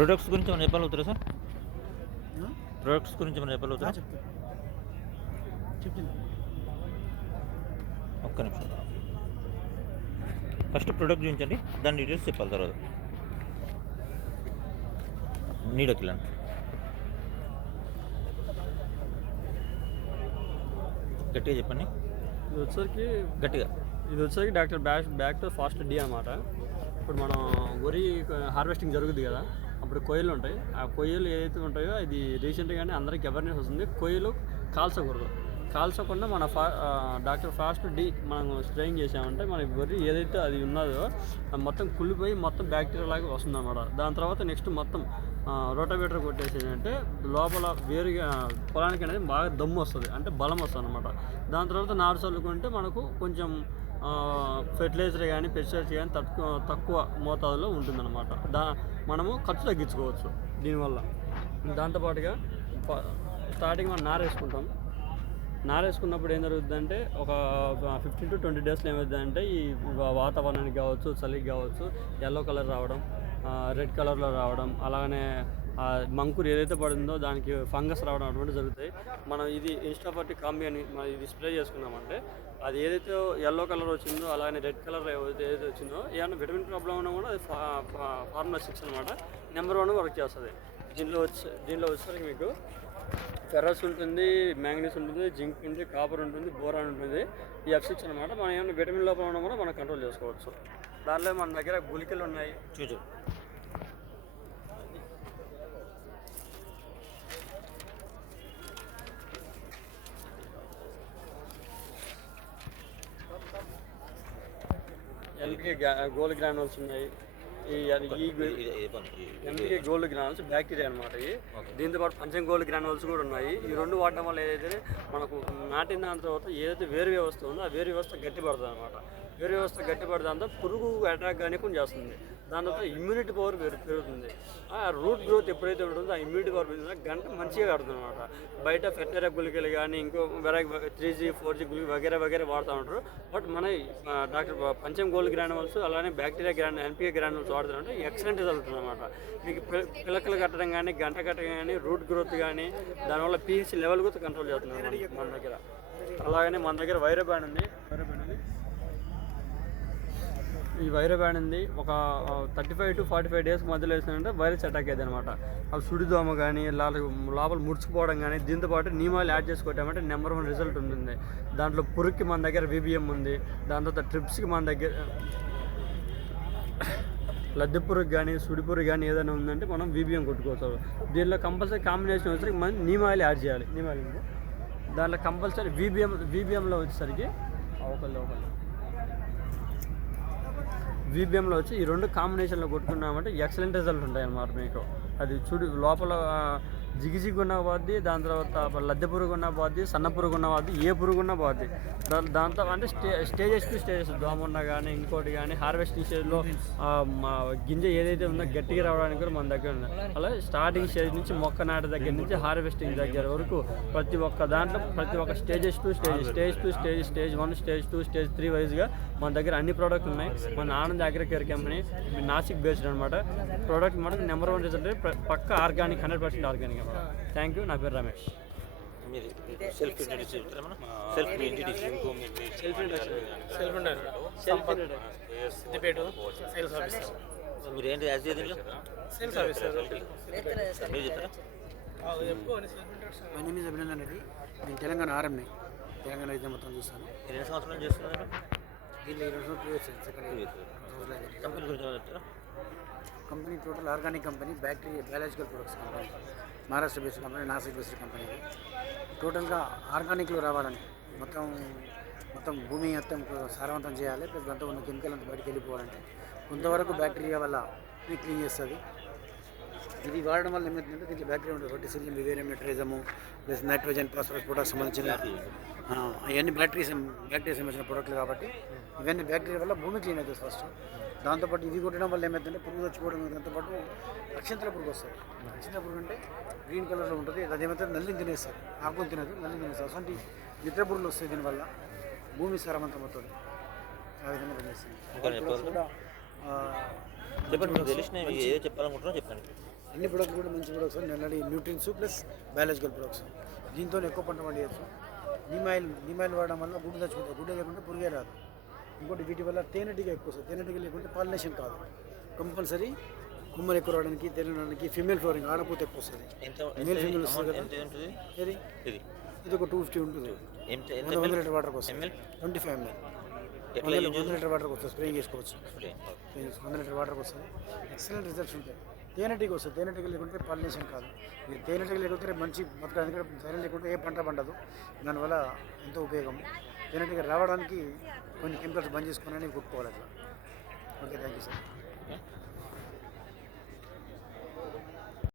Products గురించి మనం చెప్పగలుగుతారా సార్? ప్రొడక్ట్స్ గురించి మనం చెప్పగలుగుతారా? చెప్పింది ఒక్క నిమిషం. ఫస్ట్ ప్రొడక్ట్ చూపించండి, దాని డీటెయిల్స్ చెప్పాలి. తర్వాత నీడకిల్ అండి, గట్టిగా చెప్పండి. ఇది వచ్చేసరికి doctor back to fast D అన్నమాట. ఇప్పుడు మనం వరి హార్వెస్టింగ్ జరుగుతుంది కదా, అప్పుడు కొయ్యలు ఉంటాయి. ఆ కొయ్యలు ఏదైతే ఉంటాయో ఇది రీసెంట్గానే అందరికి అవేర్నెస్ వస్తుంది. కొయ్యలు కాల్చకుండా మన డాక్టర్ ఫాస్ట్ డి మనం స్ప్రేయింగ్ చేసామంటే మన వరి ఏదైతే అది ఉన్నదో మొత్తం కుళ్ళిపోయి మొత్తం బ్యాక్టీరియా లాగా వస్తుంది అన్నమాట. దాని తర్వాత నెక్స్ట్ మొత్తం రోటావేటర్ కొట్టేసేదంటే లోపల వేరుగా పొలానికి అనేది బాగా దమ్ము వస్తుంది, అంటే బలం వస్తుంది అనమాట. దాని తర్వాత నారు చల్లుకుంటే మనకు కొంచెం ఫెర్టిలైజర్ కానీ పెస్టిసైడ్స్ కానీ తక్కువ మోతాదులో ఉంటుందన్నమాట. మనము ఖర్చు తగ్గించుకోవచ్చు దీనివల్ల. దాంతోపాటుగా స్టార్టింగ్ మనం నారేసుకున్నప్పుడు ఏం జరుగుతుందంటే ఒక 15 to 20 డేస్లో ఏమవుతుందంటే ఈ వాతావరణానికి కావచ్చు, చలికి కావచ్చు, ఎల్లో కలర్ రావడం, రెడ్ కలర్లో రావడం, అలాగనే మంకురు ఏదైతే పడిందో దానికి ఫంగస్ రావడం అటువంటి జరుగుతాయి. మనం ఇది ఇన్స్టాఫర్టీ కాంబి అని మనం ఇది స్ప్రే చేసుకున్నామంటే అది ఏదైతే ఎల్లో కలర్ వచ్చిందో అలాగే రెడ్ కలర్ ఏదైతే వచ్చిందో ఏమైనా విటమిన్ ప్రాబ్లం ఉన్నా కూడా అది ఫార్ములా 6 అనమాట నెంబర్ 1 వర్క్ చేస్తుంది. దీనిలో వచ్చేసరికి మీకు ఫెర్రస్ ఉంటుంది, మ్యాంగనీస్ ఉంటుంది, జింక్ ఉంటుంది, కాపర్ ఉంటుంది, బోరాన్ ఉంటుంది. ఈ F6 అనమాట. మనం ఏమైనా విటమిన్ లోపల ఉన్నా కూడా మనం కంట్రోల్ చేసుకోవచ్చు. దానిలో మన దగ్గర గుళికలు ఉన్నాయి. చూచు ఎల్కే గోల్డ్ గ్రానుల్స్ ఉన్నాయి. ఎన్పికే గోల్డ్ గ్రానుల్స్ బ్యాక్టీరియా అనమాట. దీంతో పాటు పంచం గోల్డ్ గ్రానుల్స్ కూడా ఉన్నాయి. ఈ రెండు వాడటం వల్ల ఏదైతే మనకు నాటిన దాని తర్వాత ఏదైతే వేరు వ్యవస్థ ఉందో ఆ వేరు వ్యవస్థ గట్టిపడుతుంది అనమాట. వేరు వ్యవస్థ గట్టిపడదంతా పురుగు అటాక్ కానీ కొంచెం చేస్తుంది. దాని తర్వాత ఇమ్యూనిటీ పవర్ పెరుగుతుంది. ఆ రూట్ గ్రోత్ ఎప్పుడైతే ఉంటుందో ఆ ఇమ్యూనిటీ పవర్ పెరుగుతుందో గంట మంచిగా కడుతుంది అనమాట. బయట ఫెర్టిలైజర్ గుళికలు కానీ ఇంకో 3G 4G గుళిక వగేరే వాడుతూ ఉంటారు. బట్ మన డాక్టర్ పంచం గోల్డ్ గ్రానుల్స్ అలానే బ్యాక్టీరియా ఎన్పికే గ్రానుల్స్ వాడుతుంటే ఎక్సలెంట్ జరుగుతుంది అనమాట. మీకు పిలకలు కట్టడం కానీ గంట కట్టడం కానీ రూట్ గ్రోత్ కానీ దానివల్ల పీహెచ్ లెవెల్ కూడా కంట్రోల్ చేస్తుంది మన దగ్గర. అలాగనే మన దగ్గర వైరో బ్యాండ్ ఉంది. ఈ వైరో బ్యాండ్ ఉంది. ఒక 35 to 45 డేస్ మధ్యలో వేసినంటే వైరస్ అటాక్ అయ్యేది అనమాట. అవి సుడిదోమ కానీ లోపల ముడుచుకోవడం కానీ దీంతోపాటు నీమాలు యాడ్ చేసి కొట్టామంటే నెంబర్ 1 రిజల్ట్ ఉంటుంది. దాంట్లో పురుగుకి మన దగ్గర VBM ఉంది. దాని తర్వాత ట్రిప్స్కి మన దగ్గర లద్దె పురుగు కానీ సుడి పురుగు కానీ ఏదైనా ఉందంటే మనం VBM కొట్టుకోవచ్చు. దీనిలో కంపల్సరీ కాంబినేషన్ వచ్చేసరికి మనం నీమాయిల్ యాడ్ చేయాలి. నీమాయిల్ దాంట్లో కంపల్సరీ VBMలో వచ్చేసరికి VBMలో వచ్చి ఈ రెండు కాంబినేషన్లో కొట్టుకున్నామంటే ఎక్సలెంట్ రిజల్ట్ ఉంటాయి అన్నమాట. మీకు అది లోపల జిగిజిగి ఉన్న పోద్ది, దాని తర్వాత లద్దె పురుగు ఉన్న పోద్ది, సన్న పురుగు ఉన్న పోద్ది, ఏ పురుగు ఉన్న పోద్ది. దాంతో అంటే స్టేజెస్ టు స్టేజెస్ దోమ ఉన్నా కానీ ఇంకోటి కానీ హార్వెస్టింగ్ స్టేజ్లో గింజ ఏదైతే ఉందో గట్టిగా రావడానికి కూడా మన దగ్గర ఉంది. అలా స్టార్టింగ్ స్టేజ్ నుంచి మొక్క నాటి దగ్గర నుంచి హార్వెస్టింగ్ దగ్గర వరకు ప్రతి ఒక్క stages to stage 1, stage 2, stage 3 వైజ్గా మన దగ్గర అన్ని ప్రోడక్ట్లు ఉన్నాయి. మన Anand Agricare company Nashik based అనమాట. ప్రోడక్ట్ మనకు నెంబర్ 1 రిజల్ట్ పక్క ఆర్గానిక్, 100% ఆర్గానిక్. Thank you. నా పేరు రమేష్. మీరు ఏంటి సేల్స్ సర్వీస్ మీరు చెప్తారా? My name is Abhinandan Reddy. నేను తెలంగాణ ఆర్ఎంని తెలంగాణ అయితే మొత్తం చూస్తాను. 2 సంవత్సరాలు చేస్తున్నారు దీంట్లో 2 సంవత్సరాలు కంపెనీ గురించి చెప్తారా? Company total organic company, biological products company, Maharashtra based company, Nashik based company. టోటల్గా ఆర్గానిక్లో రావాలని మొత్తం భూమి మొత్తం సారవంతం చేయాలి. ప్లస్ దాంతో ఉన్న కెమికల్ అంతా బయటకు వెళ్ళిపోవాలంటే కొంతవరకు బ్యాక్టీరియా వల్ల క్లీన్ చేస్తుంది. ఇది వాడడం వల్ల ఏమవుతుందంటే దీంట్లో బ్యాక్టీరియా ఉంటుంది. రోటిసిలియం, వివేరియం, నైట్రోజము ప్లస్ నైట్రోజన్, ఫాస్ఫరస్, పొటాష్ సంబంధించిన ఇవన్నీ బ్యాక్టీరియా సంబంధించిన ప్రొడక్ట్లు కాబట్టి ఇవన్నీ బ్యాక్టీరియా వల్ల భూమి క్లీన్ అవుతుంది ఫస్ట్. దాంతోపాటు ఇది కొట్టడం వల్ల ఏమవుతుందంటే పురుగు చచ్చిపోవడం, దాంతోపాటు అక్షంతల పురుగు వస్తుంది. అక్షంతల పురుగు అంటే గ్రీన్ కలర్లో ఉంటుంది, అది ఏమవుతుంది నల్లిని తినేస్తారు, ఆకుని తినదు, నల్లిని తినేస్తారు. అటువంటి మిత్ర పురుగులు వస్తాయి దీనివల్ల, భూమి సారవంతం అవుతుంది. ఆ విధంగా పనిచేస్తుంది. కూడా చెప్పాలనుకుంటున్నా చెప్పండి. అన్ని ప్రొడక్ట్లు కూడా మంచి ప్రొడక్ట్స్, నల్లడి న్యూట్రిన్స్ ప్లస్ బయాలజికల్ ప్రొడక్ట్స్. దీంతో ఎక్కువ పంట పండించచ్చు. నీమాయిల్ వాడడం వల్ల గుడ్డు చచ్చిపోతుంది, గుడ్డు లేకుంటే పురుగే రాదు. ఇంకోటి వీటి వల్ల తేనెటీగ ఎక్కువ వస్తుంది, తేనెటీగ లేకుంటే పాలినేషన్ కాదు. కంపల్సరీ కుమ్మలు ఎక్కువ రావడానికి, తేనడానికి ఫిమేల్ ఫ్లోరింగ్ ఆడపోతే ఎక్కువ వస్తుంది. మేల్ ఫిమేల్ వస్తుంది కదా. ఇది ఒక 250 ఉంటుంది. 100 లీటర్ వాటర్కి వస్తుంది. 25 ml 100 లీటర్ వాటర్కి వస్తుంది. స్ప్రేయింగ్ చేసుకోవచ్చు. 100 లీటర్ వాటర్కి వస్తుంది. ఎక్సలెంట్ రిజల్ట్స్ ఉంటాయి. తేనెటీగ వస్తుంది, తేనెటీగ లేకుంటే పాలినేషన్ కాదు. మీరు తేనెటీగ లేకుంటే మంచి బతకాలి, తేనె లేకుంటే ఏ పంట పండదు. దానివల్ల ఎంతో ఉపయోగం. తేనెటీగ రావడానికి కొన్ని కెమికల్స్ బంద్ చేసుకుని కొట్టుకోవాలి అట్లా. Okay, thank you sir.